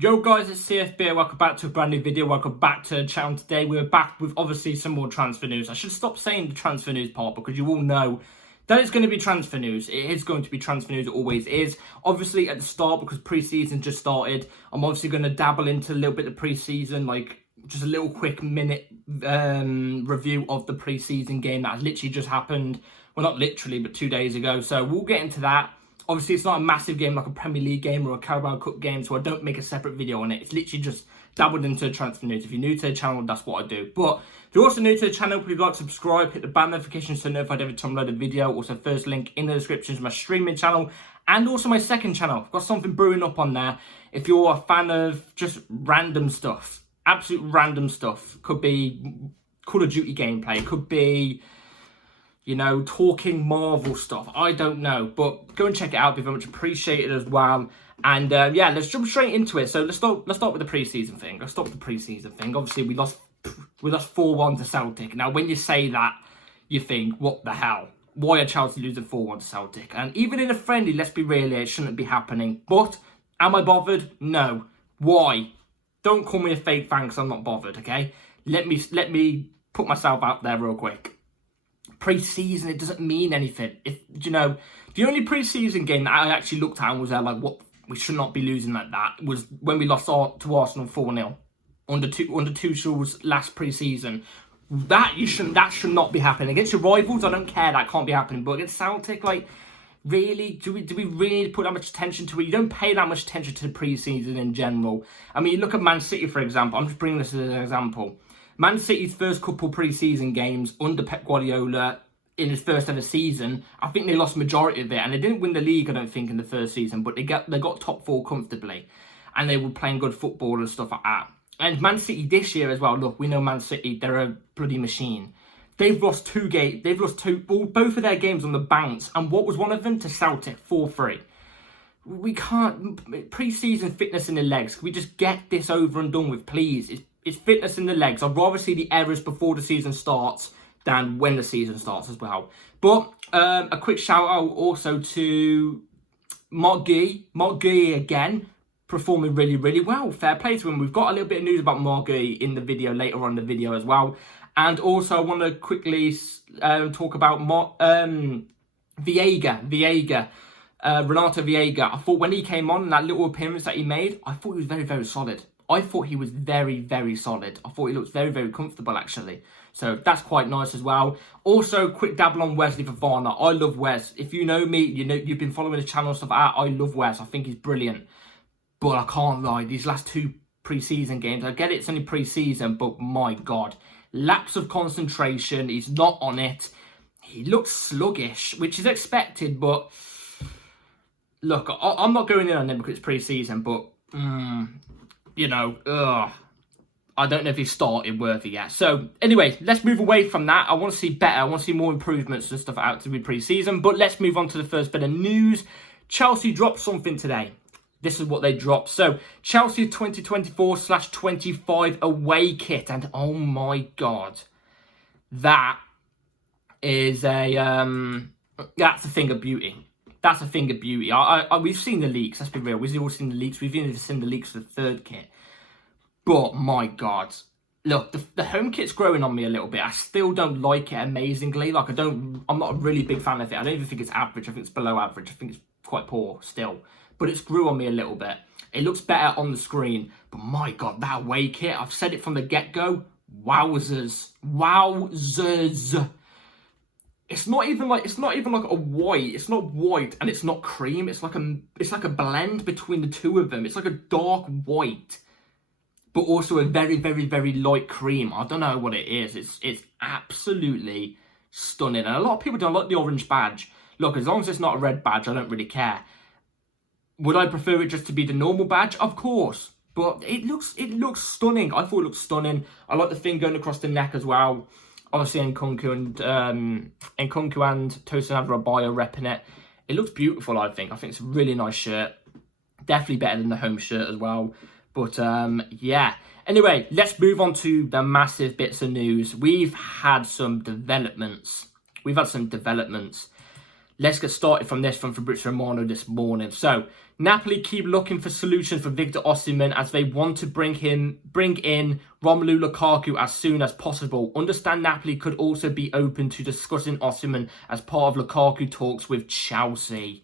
Yo guys, it's CFB. Welcome back to a brand new video. Welcome back to the channel. Today we're back with obviously some more transfer news. I should stop saying the transfer news part because you all know that it's going to be transfer news. It is going to be transfer news. It always is. Obviously at the start, because pre-season just started, I'm obviously going to dabble into a little bit of pre-season, like just a little quick minute review of the pre-season game that has literally just happened. Well, not literally, but 2 days ago. So we'll get into that. Obviously, it's not a massive game like a Premier League game or a Carabao Cup game, so I don't make a separate video on it. It's literally just dabbled into transfer news. If you're new to the channel, that's what I do. But if you're also new to the channel, please like, subscribe, hit the bell notification so you're notified every time I load a video. Also, first link in the description is my streaming channel and also my second channel. I've got something brewing up on there. If you're a fan of just random stuff, absolute random stuff, could be Call of Duty gameplay, could be, you know, talking Marvel stuff. I don't know, but go and check it out. It'd be very much appreciated as well. And yeah, let's jump straight into it. So let's start with the preseason thing. Let's start with the preseason thing. Obviously, we lost 4-1 to Celtic. Now, when you say that, you think, what the hell? Why are Chelsea losing 4-1 to Celtic? And even in a friendly, let's be real here, it shouldn't be happening. But am I bothered? No. Why? Don't call me a fake fan because I'm not bothered. Okay? Let me put myself out there real quick. Pre-season, it doesn't mean anything. If you know, the only pre-season game that I actually looked at and was there like, what, we should not be losing like that, was when we lost to Arsenal 4-0 under Tuchel's last pre-season. That should not be happening against your rivals. I don't care, that can't be happening. But against Celtic, like, really, do we really put that much attention to it? You don't pay that much attention to the pre-season in general. I mean, you look at Man City, for example. I'm just bringing this as an example. Man City's first couple pre-season games under Pep Guardiola in his first ever season, I think they lost majority of it, and they didn't win the league, I don't think, in the first season, but they got top 4 comfortably, and they were playing good football and stuff like that. And Man City this year as well, look, we know Man City, they're a bloody machine. They've lost both of their games on the bounce, and what was one of them? To Celtic, 4-3. We can't, pre-season fitness in the legs, can we just get this over and done with, please? It's fitness in the legs. I'd rather see the errors before the season starts than when the season starts as well. But a quick shout out also to Mark Gee. Mark Gee again, performing really, really well. Fair play to him. We've got a little bit of news about Mark Gee in the video, later on in the video as well. And also I want to quickly talk about Viega. Renato Viega. I thought when he came on, in that little appearance that he made, I thought he was very, very solid. I thought he was very, very solid. I thought he looked very, very comfortable, actually. So that's quite nice as well. Also, quick dabble on Wesley Fofana. I love Wes. If you know me, you know you've been following the channel and stuff like that. I love Wes. I think he's brilliant. But I can't lie. These last 2 pre-season games, I get it's only pre-season, but my God. Lapse of concentration. He's not on it. He looks sluggish, which is expected, but look, I'm not going in on him because it's pre-season, but you know, I don't know if he's started worthy yet. So, anyway, let's move away from that. I want to see better. I want to see more improvements and stuff out to be pre-season. But let's move on to the first bit of news. Chelsea dropped something today. This is what they dropped. So, Chelsea 2024/25 away kit. And oh my God, that is that's a thing of beauty. That's a thing of beauty. We've seen the leaks, let's be real. We've all seen the leaks. We've even seen the leaks for the third kit. But, my God. Look, the home kit's growing on me a little bit. I still don't like it amazingly. Like, I'm not a really big fan of it. I don't even think it's average. I think it's below average. I think it's quite poor still. But it's grew on me a little bit. It looks better on the screen. But, my God, that away kit, I've said it from the get-go. Wowzers. Wowzers. It's not even like a white. It's not white and it's not cream. It's like a blend between the two of them. It's like a dark white, but also a very, very, very light cream. I don't know what it is. It's absolutely stunning. And a lot of people don't like the orange badge. Look, as long as it's not a red badge, I don't really care. Would I prefer it just to be the normal badge? Of course. But it looks stunning. I thought it looked stunning. I like the thing going across the neck as well. Obviously, Nkunku and Tosin Adarabioyo repping it. It looks beautiful, I think. I think it's a really nice shirt. Definitely better than the home shirt as well. But, yeah. Anyway, let's move on to the massive bits of news. We've had some developments. Let's get started from this from Fabrizio Romano this morning. So, Napoli keep looking for solutions for Victor Osimhen as they want to bring in Romelu Lukaku as soon as possible. Understand Napoli could also be open to discussing Osimhen as part of Lukaku talks with Chelsea.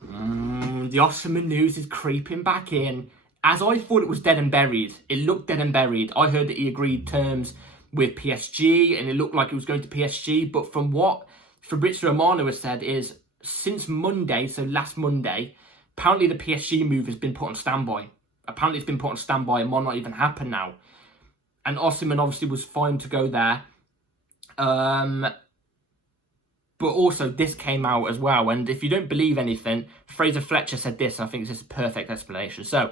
The Osimhen news is creeping back in. As I thought it was dead and buried. It looked dead and buried. I heard that he agreed terms with PSG and it looked like it was going to PSG. But from what Fabrizio Romano has said is, since Monday, so last Monday, apparently the PSG move has been put on standby. Apparently it's been put on standby and might not even happen now. And Osimhen obviously was fine to go there. But also this came out as well. And if you don't believe anything, Fraser Fletcher said this. And I think this is a perfect explanation. So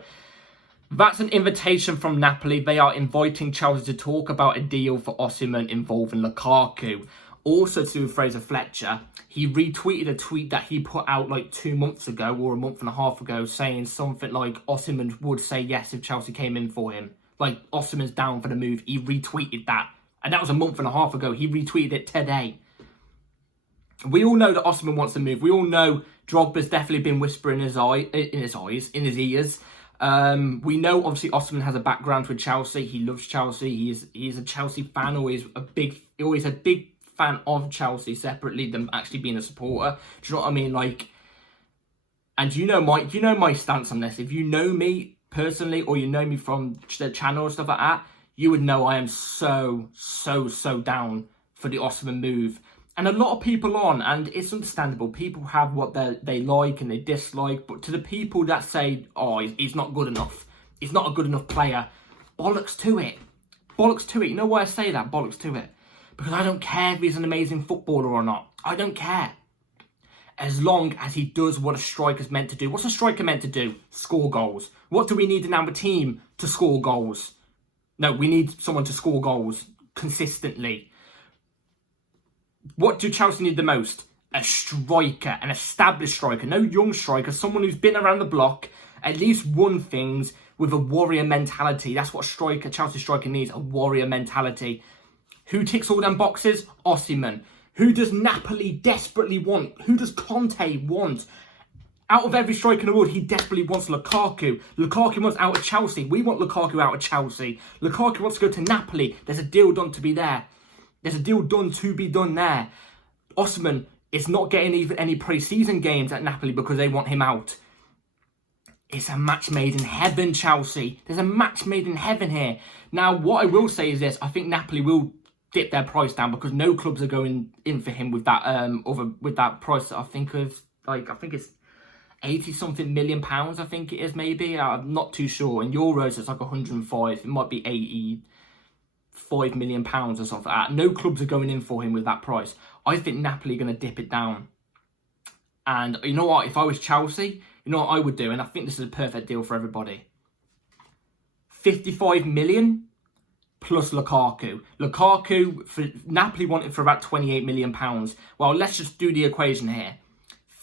that's an invitation from Napoli. They are inviting Chelsea to talk about a deal for Osimhen involving Lukaku. Also to Fraser Fletcher, he retweeted a tweet that he put out like 2 months ago or a month and a half ago saying something like Osimhen would say yes if Chelsea came in for him. Like Osimhen's down for the move. He retweeted that. And that was a month and a half ago. He retweeted it today. We all know that Osimhen wants to move. We all know Drogba's definitely been whispering in his ears. We know obviously Osimhen has a background with Chelsea. He loves Chelsea. He is a Chelsea fan. Always a big fan of Chelsea separately than actually being a supporter. Do you know what I mean? Like, and you know my stance on this. If you know me personally or you know me from the channel and stuff like that, you would know I am so down for the Osimhen move. And a lot of people on, and it's understandable. People have what they like and they dislike. But to the people that say, oh, he's not good enough. He's not a good enough player. Bollocks to it. Bollocks to it. You know why I say that? Bollocks to it. Because I don't care if he's an amazing footballer or not. I don't care. As long as he does what a striker's meant to do. What's a striker meant to do? Score goals. What do we need in our team to score goals? No, we need someone to score goals consistently. What do Chelsea need the most? A striker, an established striker, no young striker, someone who's been around the block, at least won things with a warrior mentality. That's what Chelsea striker needs, a warrior mentality. Who ticks all them boxes? Osimhen. Who does Napoli desperately want? Who does Conte want? Out of every striker in the world, he desperately wants Lukaku. Lukaku wants out of Chelsea. We want Lukaku out of Chelsea. Lukaku wants to go to Napoli. There's a deal done to be there. There's a deal done to be done there. Osimhen is not getting even any pre-season games at Napoli because they want him out. It's a match made in heaven, Chelsea. There's a match made in heaven here. Now, what I will say is this. I think Napoli will dip their price down because no clubs are going in for him with that price. I think it's 80-something million pounds. I think it is, maybe. I'm not too sure. In euros, it's like 105. It might be 85 million pounds or something like that. No clubs are going in for him with that price. I think Napoli are going to dip it down. And you know what? If I was Chelsea, you know what I would do? And I think this is a perfect deal for everybody. 55 million plus Lukaku. Lukaku, for Napoli wanted for about 28 million pounds. Well, let's just do the equation here.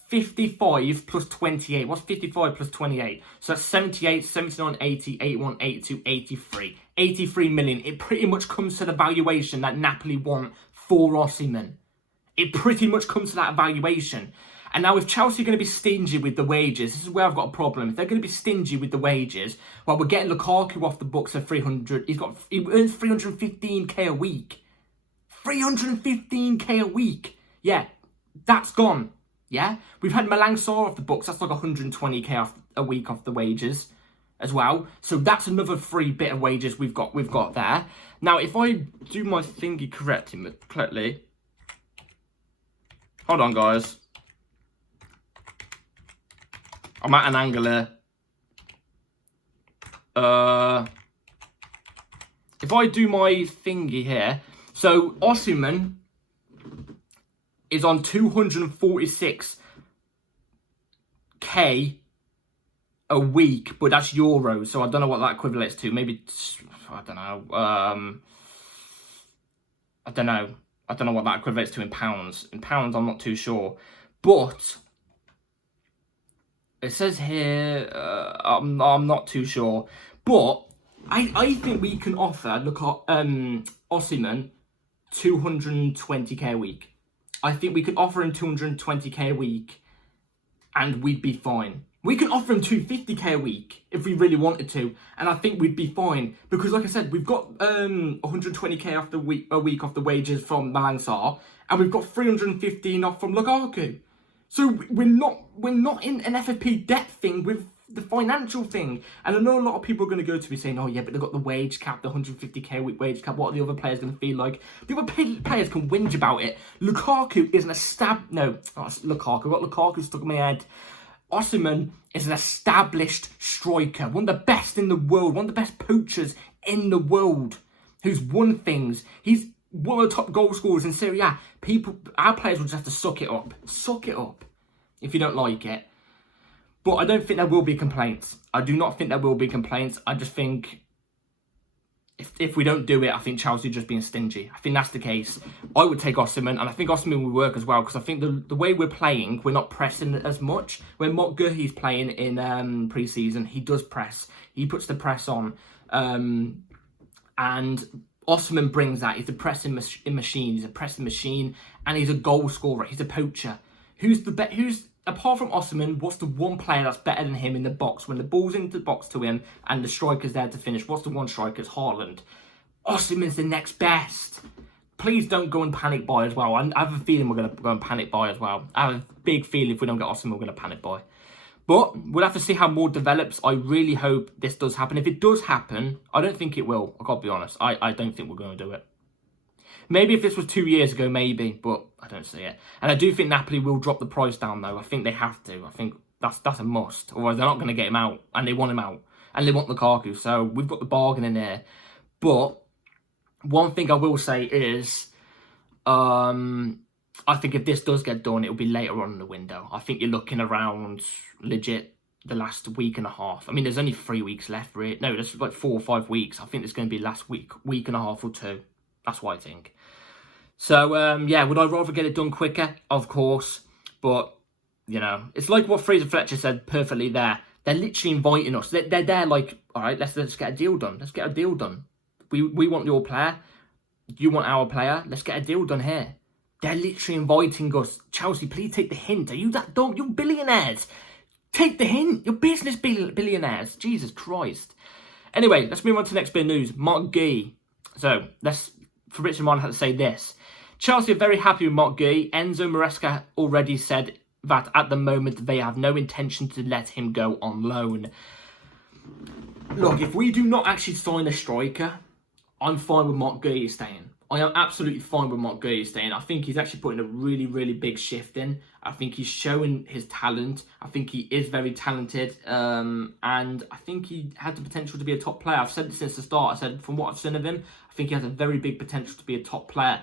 55 plus 28. What's 55 plus 28? So that's 78, 79, 80, 81, 82, 83. 83 million. It pretty much comes to the valuation that Napoli want for Osimhen. It pretty much comes to that valuation. And now if Chelsea are going to be stingy with the wages, this is where I've got a problem. If they're going to be stingy with the wages, well, we're getting Lukaku off the books for 300. He earns 315k a week. 315k a week. Yeah, that's gone. Yeah, we've had Malang Sarr off the books. That's like 120k a week off the wages as well. So that's another free bit of wages we've got there. Now, if I do my thingy correctly, hold on, guys. I'm at an angle here. If I do my thingy here, so Osimhen is on 246k a week, but that's euros, so I don't know what that equates to. Maybe, I don't know. I don't know what that equates to in pounds. In pounds, I'm not too sure. But it says here, I'm not too sure. But I think we can offer Osimhen 220k a week. I think we could offer him 220k a week and we'd be fine. We can offer him 250k a week if we really wanted to, and I think we'd be fine because, like I said, we've got 120k off a week off the wages from Malang Sarr, and we've got 315 off from Lukaku. So we're not in an FFP debt thing with the financial thing. And I know a lot of people are going to go to me saying, oh yeah, but they've got the wage cap, the 150k a week wage cap. What are the other players going to feel like? The other players can whinge about it. Lukaku is an Lukaku. I've got Lukaku stuck in my head. Osimhen is an established striker, one of the best in the world, one of the best poachers in the world, who's won things. He's one of the top goal scorers in Serie A. Our players will just have to suck it up if you don't like it. But I don't think there will be complaints. I do not think there will be complaints. I just think if we don't do it, I think Chelsea are just being stingy. I think that's the case. I would take Osimhen, and I think Osimhen will work as well, because I think the way we're playing, we're not pressing as much. When Mark Guehi's playing in pre-season, he does press. He puts the press on. And Osimhen brings that. He's a pressing machine. He's a pressing machine, and he's a goal scorer. He's a poacher. Who's apart from Osimhen, what's the one player that's better than him in the box? When the ball's into the box to him and the striker's there to finish, what's the one striker? It's Haaland. Osimhen's the next best. Please don't go and panic buy as well. I have a feeling we're going to go and panic buy as well. I have a big feeling if we don't get Osimhen, we're going to panic buy. But we'll have to see how more develops. I really hope this does happen. If it does happen, I don't think it will. I've got to be honest. I don't think we're going to do it. Maybe if this was 2 years ago, maybe, but I don't see it. And I do think Napoli will drop the price down, though. I think they have to. I think that's a must. Otherwise, they're not going to get him out, and they want him out. And they want Lukaku, so we've got the bargain in there. But one thing I will say is, I think if this does get done, it'll be later on in the window. I think you're looking around, legit, the last week and a half. I mean, there's only 3 weeks left, really. No, there's like 4 or 5 weeks. I think it's going to be last week and a half or 2. That's what I think. So, yeah, would I rather get it done quicker? Of course. But, you know, it's like what Fraser Fletcher said perfectly there. They're literally inviting us. They're there like, all right, let's get a deal done. Let's get a deal done. We want your player. You want our player. Let's get a deal done here. They're literally inviting us. Chelsea, please take the hint. Are you that dumb? You're billionaires. Take the hint. You're business billionaires. Jesus Christ. Anyway, let's move on to the next bit of news. Mark Guehi. So, Fabrizio Romano had to say this. Chelsea are very happy with Mark Guehi. Enzo Maresca already said that at the moment they have no intention to let him go on loan. Look, if we do not actually sign a striker, I'm fine with Mark Guehi staying. I am absolutely fine with Mark Guehi staying. I think he's actually putting a really, really big shift in. I think he's showing his talent. I think he is very talented. And I think he had the potential to be a top player. I've said this since the start. I said from what I've seen of him, I think he has a very big potential to be a top player.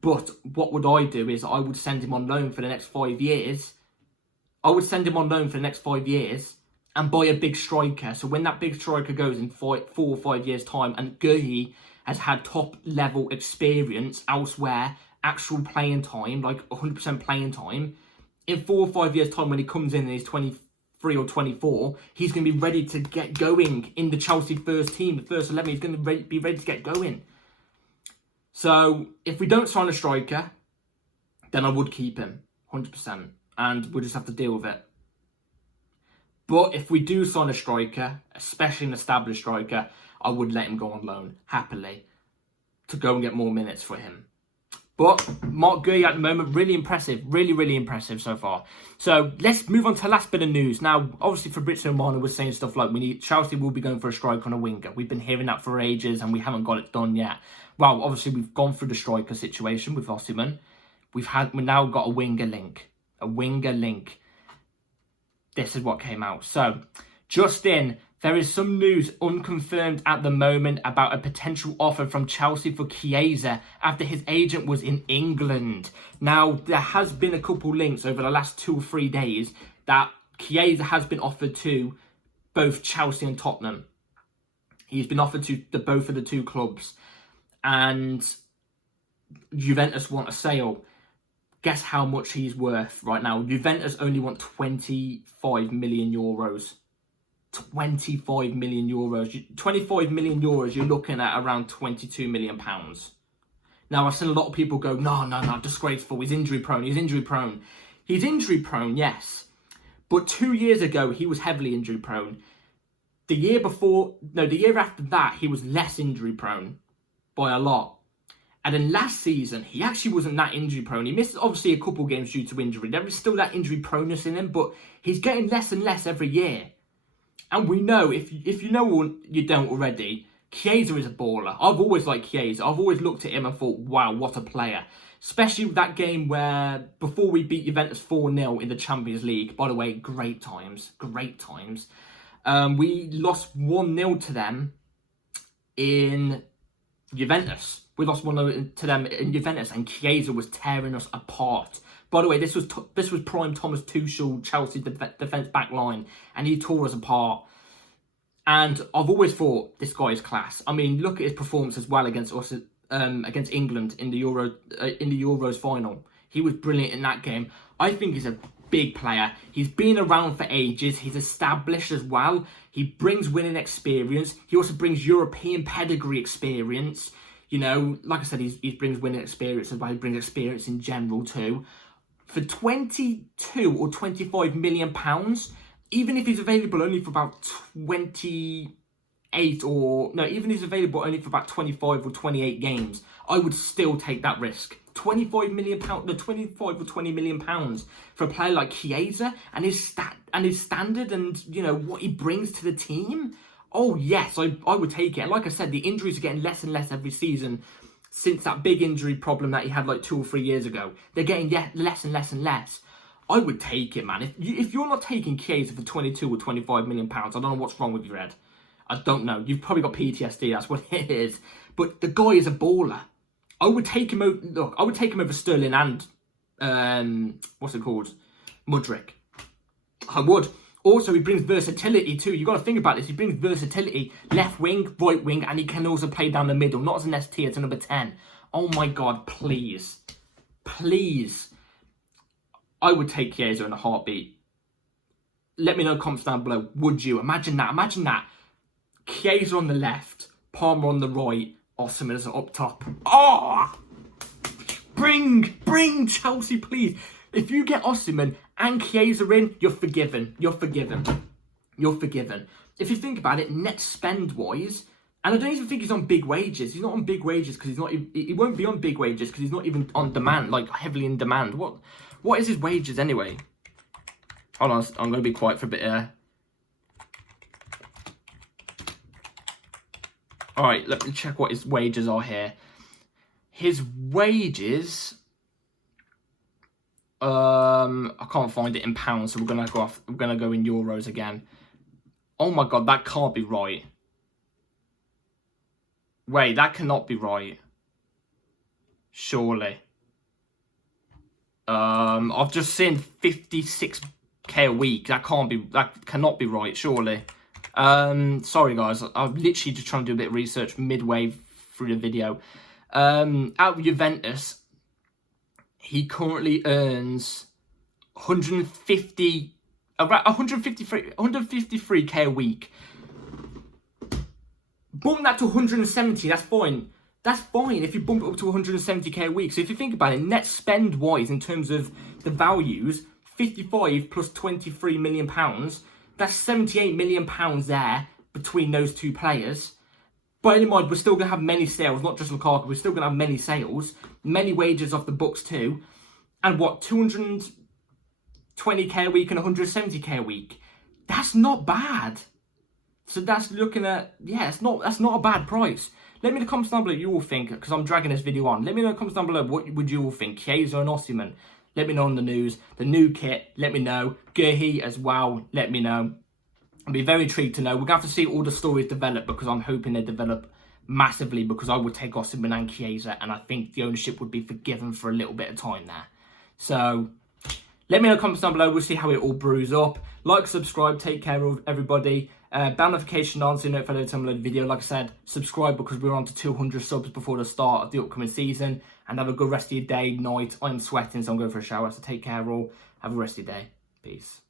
But what would I do is I would send him on loan for the next 5 years. I would send him on loan for the next 5 years and buy a big striker. So when that big striker goes in 4 or 5 years' time and Guehi has had top-level experience elsewhere, actual playing time, like 100% playing time, in 4 or 5 years' time when he comes in and he's 23 or 24, he's going to be ready to get going in the Chelsea first team, the first 11. He's going to be ready to get going. So, if we don't sign a striker, then I would keep him, 100%. And we'll just have to deal with it. But if we do sign a striker, especially an established striker, I would let him go on loan, happily, to go and get more minutes for him. But Mark Guehi at the moment, really impressive. Really, really impressive so far. So let's move on to the last bit of news. Now, obviously Fabrizio Romano was saying stuff like Chelsea will be going for a striker on a winger. We've been hearing that for ages and we haven't got it done yet. Well, obviously we've gone through the striker situation with Osimhen. We've now got a winger link. A winger link. This is what came out. So, just in, there is some news unconfirmed at the moment about a potential offer from Chelsea for Chiesa after his agent was in England. Now, there has been a couple links over the last 2 or 3 days that Chiesa has been offered to both Chelsea and Tottenham. He's been offered to both of the 2 clubs. And Juventus want a sale. Guess how much he's worth right now? Juventus only want 25 million euros. 25 million euros. 25 million euros, you're looking at around 22 million pounds. Now, I've seen a lot of people go, no, disgraceful, he's injury prone. He's injury prone, yes. But 2 years ago, he was heavily injury prone. The year after that, he was less injury prone by a lot. And then last season, he actually wasn't that injury prone. He missed obviously a couple games due to injury. There is still that injury proneness in him, but he's getting less and less every year. And we know, if you know or you don't already, Chiesa is a baller. I've always liked Chiesa. I've always looked at him and thought, wow, what a player. Especially with that game where, before we beat Juventus 4-0 in the Champions League, by the way, great times. We lost 1-0 to them in Juventus. We lost 1-0 to them in Juventus, and Chiesa was tearing us apart. By the way, this was prime Thomas Tuchel, Chelsea's defence back line, and he tore us apart. And I've always thought this guy is class. I mean, look at his performance as well against us, against England in the Euros final. He was brilliant in that game. I think he's a big player. He's been around for ages. He's established as well. He brings winning experience. He also brings European pedigree experience. You know, like I said, he brings winning experience as well. He brings experience in general too. For 22 or 25 million pounds, even if he's available only for about 28 or... No, even if he's available only for about 25 or 28 games, I would still take that risk. 25 or 20 million pounds for a player like Chiesa and his standard and, you know, what he brings to the team. Oh, yes, I would take it. And like I said, the injuries are getting less and less every season since that big injury problem that he had like 2 or 3 years ago. They're getting less and less and less. I would take it, man. If you're not taking Chiesa for 22 or 25 million pounds, I don't know what's wrong with your head. I don't know. You've probably got PTSD. That's what it is. But the guy is a baller. I would take him over. Look, I would take him over Sterling and what's it called, Mudryk. I would. Also, he brings versatility too. You got to think about this. He brings versatility, left wing, right wing, and he can also play down the middle. Not as an ST, as a number 10. Oh my God, please, please. I would take Chiesa in a heartbeat. Let me know in the comments down below. Would you? Imagine that. Imagine that. Chiesa on the left, Palmer on the right, Osimhen is up top. Oh! Bring Chelsea, please. If you get Osimhen and Chiesa in, you're forgiven. You're forgiven. You're forgiven. If you think about it, net spend-wise, and I don't even think he's on big wages. He's not on big wages because he's not. He won't be on big wages because he's not even on demand, like heavily in demand. What is his wages anyway? Hold on, I'm going to be quiet for a bit here. Alright, let me check what his wages are here. His wages... I can't find it in pounds, so we're going to go in euros again. Oh my God, that can't be right. Wait, that cannot be right. Surely. I've just seen 56k a week. That cannot be right, surely. Sorry guys, I'm literally just trying to do a bit of research midway through the video. At Juventus, he currently earns 153k a week. Bump that to 170, that's fine. That's fine if you bump it up to 170k a week. So if you think about it, net spend wise in terms of the values, 55 plus 23 million pounds, that's 78 million pounds there between those two players. Bear in mind, we're still going to have many sales, not just Lukaku. We're still going to have many sales, many wages off the books too. And what, 220k a week and 170k a week? That's not bad. So that's looking at, yeah, that's not a bad price. Let me know in the comments down below what you all think, because I'm dragging this video on. Let me know in the comments down below what would you all think, Chiesa and Osimhen. Let me know on the news. The new kit, let me know. Gurhi as well, let me know. I'd be very intrigued to know. We're going to have to see all the stories develop, because I'm hoping they develop massively, because I would take Osimhen and Chiesa, and I think the ownership would be forgiven for a little bit of time there. So, let me know in the comments down below. We'll see how it all brews up. Like, subscribe, take care of everybody. Bell notification on so you know if I don't upload a video. Like I said, subscribe because we're on to 200 subs before the start of the upcoming season. And have a good rest of your day, night. I'm sweating, so I'm going for a shower. So take care all. Have a rest of your day. Peace.